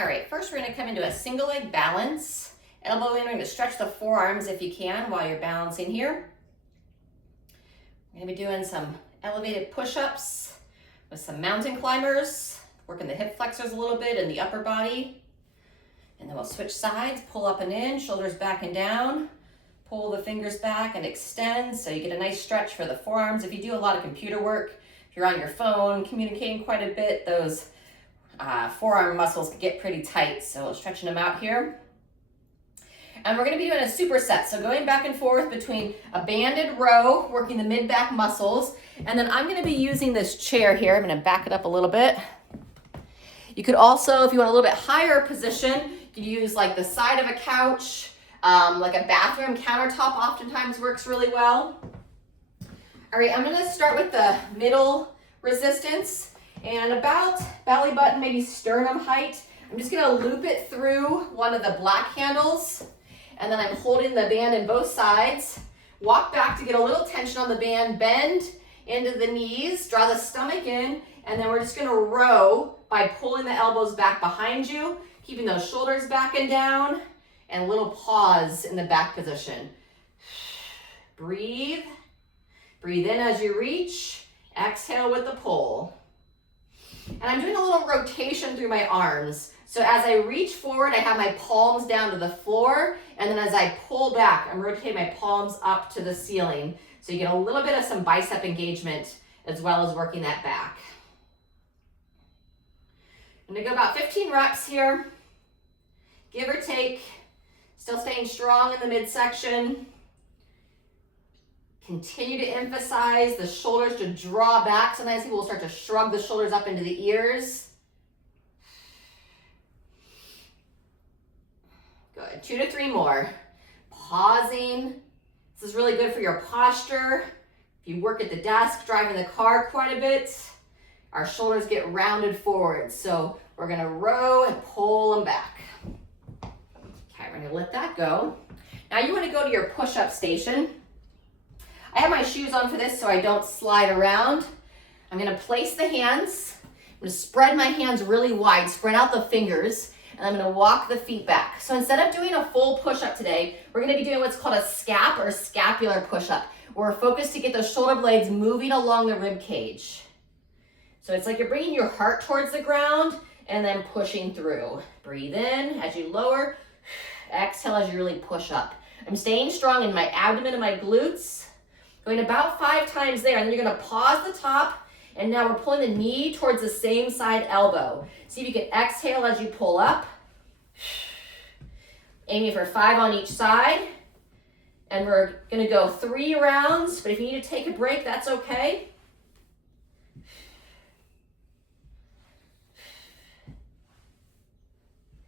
All right, first we're gonna come into a single leg balance. Elbow in, we're gonna stretch the forearms if you can while you're balancing here. We're gonna be doing some elevated push-ups with some mountain climbers, working the hip flexors a little bit and the upper body. And then we'll switch sides, pull up and in, shoulders back and down, pull the fingers back and extend so you get a nice stretch for the forearms. If you do a lot of computer work, if you're on your phone communicating quite a bit, those forearm muscles can get pretty tight. So stretching them out here. And we're gonna be doing a superset. So going back and forth between a banded row, working the mid-back muscles. And then I'm gonna be using this chair here. I'm gonna back it up a little bit. You could also, if you want a little bit higher position, you could use like the side of a couch, like a bathroom countertop oftentimes works really well. All right, I'm gonna start with the middle resistance and about belly button, maybe sternum height. I'm just gonna loop it through one of the black handles, and then I'm holding the band in both sides. Walk back to get a little tension on the band, bend into the knees, draw the stomach in, and then we're just gonna row by pulling the elbows back behind you, keeping those shoulders back and down, and a little pause in the back position. Breathe. Breathe in as you reach. Exhale with the pull. And I'm doing a little rotation through my arms. So as I reach forward, I have my palms down to the floor, and then as I pull back, I'm rotating my palms up to the ceiling. So you get a little bit of some bicep engagement as well as working that back. I'm gonna go about 15 reps here, give or take, still staying strong in the midsection. Continue to emphasize the shoulders to draw back. Sometimes people will start to shrug the shoulders up into the ears. Good, 2 to 3 more. Pausing. This is really good for your posture. If you work at the desk, driving the car quite a bit, our shoulders get rounded forward. So we're gonna row and pull them back. Okay, we're gonna let that go. Now you wanna go to your push-up station. I have my shoes on for this so I don't slide around. I'm gonna place the hands. I'm gonna spread my hands really wide, spread out the fingers, and I'm gonna walk the feet back. So instead of doing a full push-up today, we're gonna be doing what's called a scap or scapular push-up, where we're focused to get those shoulder blades moving along the rib cage. So it's like you're bringing your heart towards the ground and then pushing through. Breathe in as you lower, exhale as you really push up. I'm staying strong in my abdomen and my glutes. Going about 5 times there, and then you're gonna pause the top, and now we're pulling the knee towards the same side elbow. See if you can exhale as you pull up. Aiming for 5 on each side. And we're gonna go 3 rounds, but if you need to take a break, that's okay.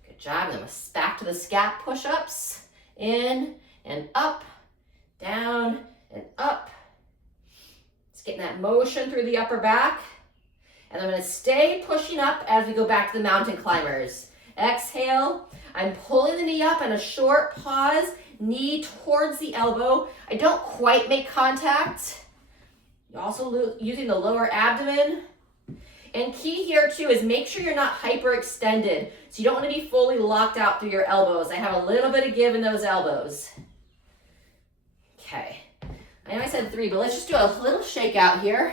Good job, and then back to the scap push-ups. In and up, down, and up. Just getting that motion through the upper back. And I'm gonna stay pushing up as we go back to the mountain climbers. Exhale, I'm pulling the knee up and a short pause, knee towards the elbow. I don't quite make contact. You're also using the lower abdomen. And key here too is make sure you're not hyperextended. So you don't wanna be fully locked out through your elbows. I have a little bit of give in those elbows. Okay. I know I said 3, but let's just do a little shake out here.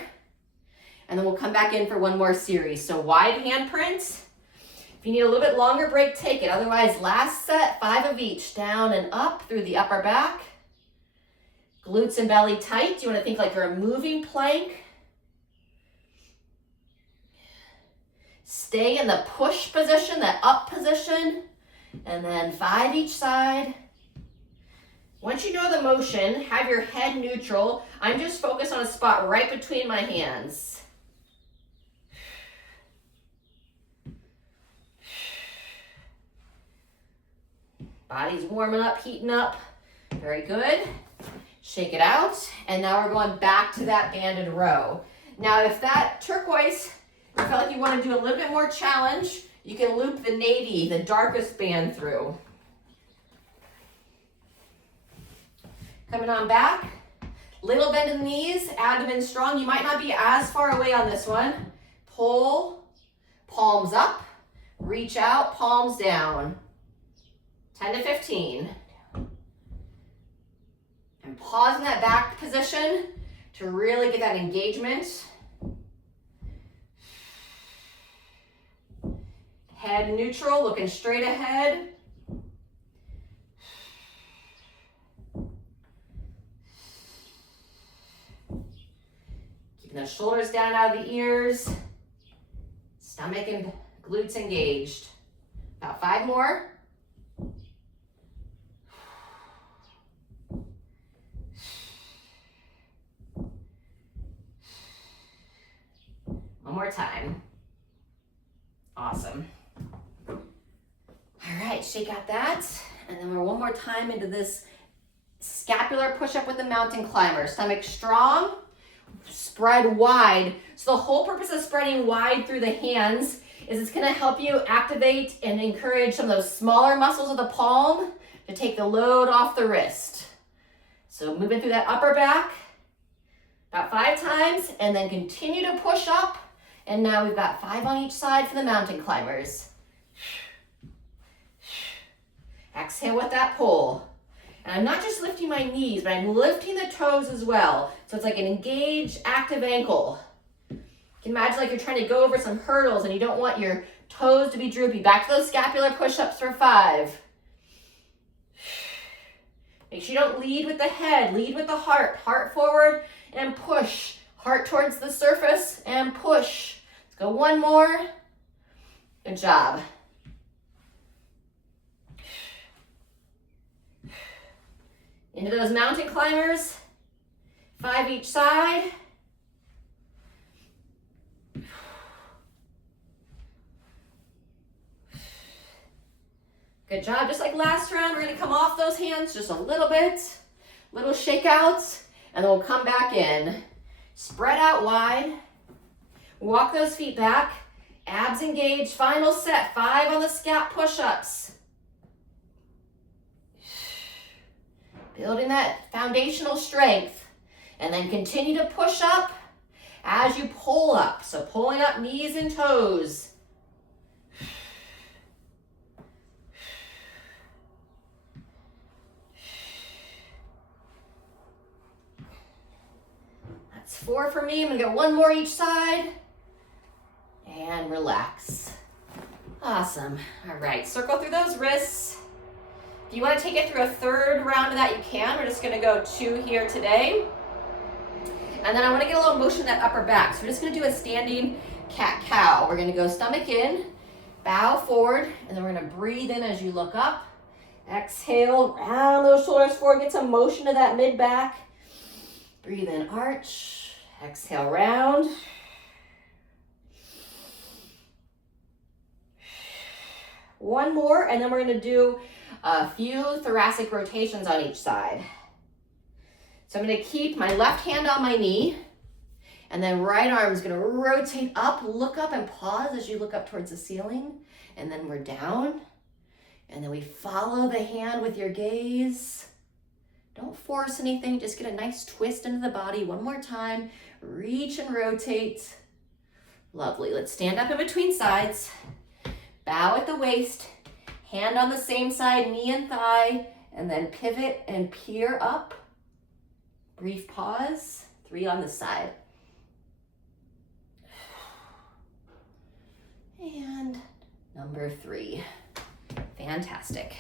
And then we'll come back in for one more series. So wide handprints. If you need a little bit longer break, take it. Otherwise, last set, 5 of each. Down and up through the upper back. Glutes and belly tight. You want to think like you're a moving plank. Stay in the push position, that up position. And then 5 each side. Once you know the motion, have your head neutral. I'm just focused on a spot right between my hands. Body's warming up, heating up. Very good. Shake it out. And now we're going back to that banded row. Now, if that turquoise, you felt like you want to do a little bit more challenge, you can loop the navy, the darkest band through. Coming on back, little bend in the knees, abdomen strong. You might not be as far away on this one. Pull, palms up, Reach out, palms down. 10 to 15. And pause in that back position to really get that engagement. Head neutral, looking straight ahead. Keeping those shoulders down out of the ears. Stomach and glutes engaged. About 5 more. One more time. Awesome. All right, shake out that. And then we're one more time into this scapular push-up with the mountain climber. Stomach strong, spread wide. So the whole purpose of spreading wide through the hands is it's gonna help you activate and encourage some of those smaller muscles of the palm to take the load off the wrist. So moving through that upper back, about 5 times, and then continue to push up. And now we've got 5 on each side for the mountain climbers. Exhale with that pull. And I'm not just lifting my knees, but I'm lifting the toes as well. So it's like an engaged, active ankle. You can imagine like you're trying to go over some hurdles and you don't want your toes to be droopy. Back to those scapular push-ups for 5. Make sure you don't lead with the head, lead with the heart. Heart forward and push. Heart towards the surface and push. Let's go 1 more. Good job. Into those mountain climbers. 5 each side. Good job. Just like last round, we're going to come off those hands just a little bit. Little shakeouts, and then we'll come back in. Spread out wide. Walk those feet back. Abs engaged. Final set. 5 on the scap push-ups. Building that foundational strength. And then continue to push up as you pull up. So pulling up knees and toes. That's 4 for me. I'm gonna go 1 more each side. And relax. Awesome. All right, circle through those wrists. If you want to take it through a 3rd round of that, you can. We're just going to go 2 here today. And then I want to get a little motion in that upper back. So we're just going to do a standing cat-cow. We're going to go stomach in, bow forward, and then we're going to breathe in as you look up. Exhale, round those shoulders forward, get some motion to that mid-back. Breathe in, arch. Exhale, round. One more, and then we're going to do a few thoracic rotations on each side. So I'm going to keep my left hand on my knee, and then right arm is going to rotate up, look up, and pause as you look up towards the ceiling. And then we're down, and then we follow the hand with your gaze. Don't force anything, just get a nice twist into the body. One more time, reach and rotate. Lovely. Let's stand up in between sides. Bow at the waist, hand on the same side, knee and thigh, and then pivot and peer up. Brief pause, 3 on the side. And number 3. Fantastic.